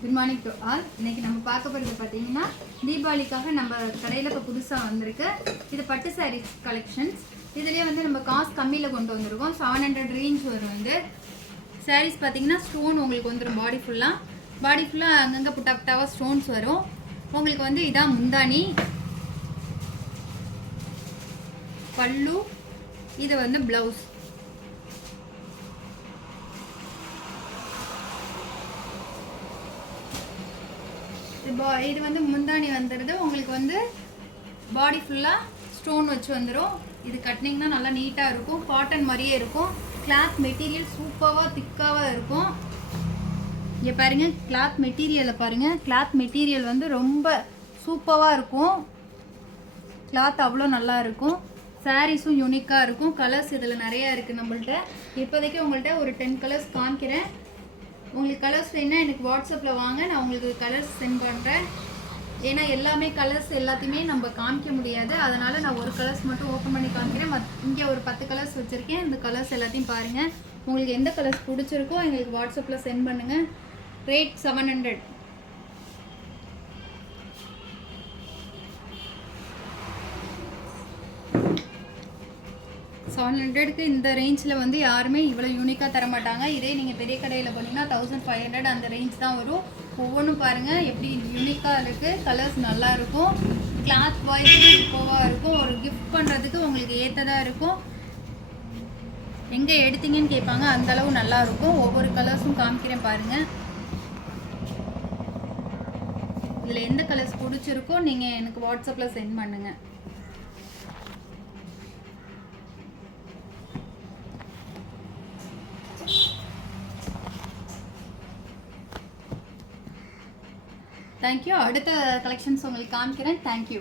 Good morning to all. இன்னைக்கு நம்ம பார்க்க போகிறது பார்த்தீங்கன்னா தீபாவளிக்காக நம்ம கடையில் இப்போ புதுசாக வந்திருக்கு. இது பட்டு சாரீஸ் கலெக்ஷன்ஸ். இதுலேயே வந்து நம்ம காசு கம்மியில் கொண்டு வந்திருக்கோம். 700 ரேஞ்ச் வரும். வந்து சாரீஸ் பார்த்தீங்கன்னா ஸ்டோன் உங்களுக்கு வந்துடும். பாடி ஃபுல்லாக அங்கங்கே புட்டாவாக ஸ்டோன்ஸ் வரும். உங்களுக்கு வந்து இதான் முந்தானி, பல்லு, இது வந்து ப்ளவுஸ். இது வந்து முந்தானி வந்துடுது. உங்களுக்கு வந்து பாடி ஃபுல்லாக ஸ்டோன் வச்சு வந்துடும். இது கட்டினிங்கன்னா நல்லா நீட்டாக இருக்கும். காட்டன் மாதிரியே இருக்கும். கிளாத் மெட்டீரியல் சூப்பராக திக்காக இருக்கும். இங்கே பாருங்கள், கிளாத் மெட்டீரியலை பாருங்கள். கிளாத் மெட்டீரியல் வந்து ரொம்ப சூப்பராக இருக்கும். கிளாத் அவ்வளோ நல்லா இருக்கும். சாரீஸும் யூனிக்காக இருக்கும். கலர்ஸ் இதில் நிறையா இருக்குது நம்மள்ட்ட. இப்போதைக்கு உங்கள்கிட்ட ஒரு 10 கலர்ஸ் காமிக்கிறேன். உங்களுக்கு கலர்ஸ் வேணுன்னா எனக்கு வாட்ஸ்அப்பில் வாங்க, நான் உங்களுக்கு கலர்ஸ் சென்ட் பண்ணுறேன். ஏன்னா எல்லாமே கலர்ஸ் எல்லாத்தையுமே நம்ம காமிக்க முடியாது. அதனால் நான் ஒரு கலர்ஸ் மட்டும் ஓப்பன் பண்ணி காமிக்கிறேன். இங்கே ஒரு 10 கலர்ஸ் வச்சுருக்கேன். இந்த கலர்ஸ் எல்லாத்தையும் பாருங்கள். உங்களுக்கு எந்த கலர்ஸ் பிடிச்சிருக்கோ எங்களுக்கு வாட்ஸ்அப்பில் சென்ட் பண்ணுங்கள். ரேட் 700. இந்த ரேஞ்சில் வந்து யாருமே இவ்வளோ யூனிக்காக தர மாட்டாங்க. இதே நீங்கள் பெரிய கடையில் போனீங்கன்னா 1500 அந்த ரேஞ்ச் தான் வரும். ஒவ்வொன்றும் பாருங்கள் எப்படி யூனிக்காக இருக்குது. கலர்ஸ் நல்லா இருக்கும். கிளாத் வைஸ் சூப்பராக இருக்கும். ஒரு கிஃப்ட் பண்ணுறதுக்கு உங்களுக்கு ஏற்றதாக இருக்கும். எங்கே எடுத்தீங்கன்னு கேட்பாங்க, அந்தளவு நல்லா இருக்கும். ஒவ்வொரு கலர்ஸும் காமிக்கிறேன் பாருங்கள். இதில் எந்த கலர்ஸ் பிடிச்சிருக்கோ நீங்கள் எனக்கு வாட்ஸ்அப்பில் சென்ட் பண்ணுங்கள். தேங்க்யூ. அடுத்த கலெக்ஷன்ஸ் உங்களுக்கு காமிக்கிறேன். தேங்க்யூ.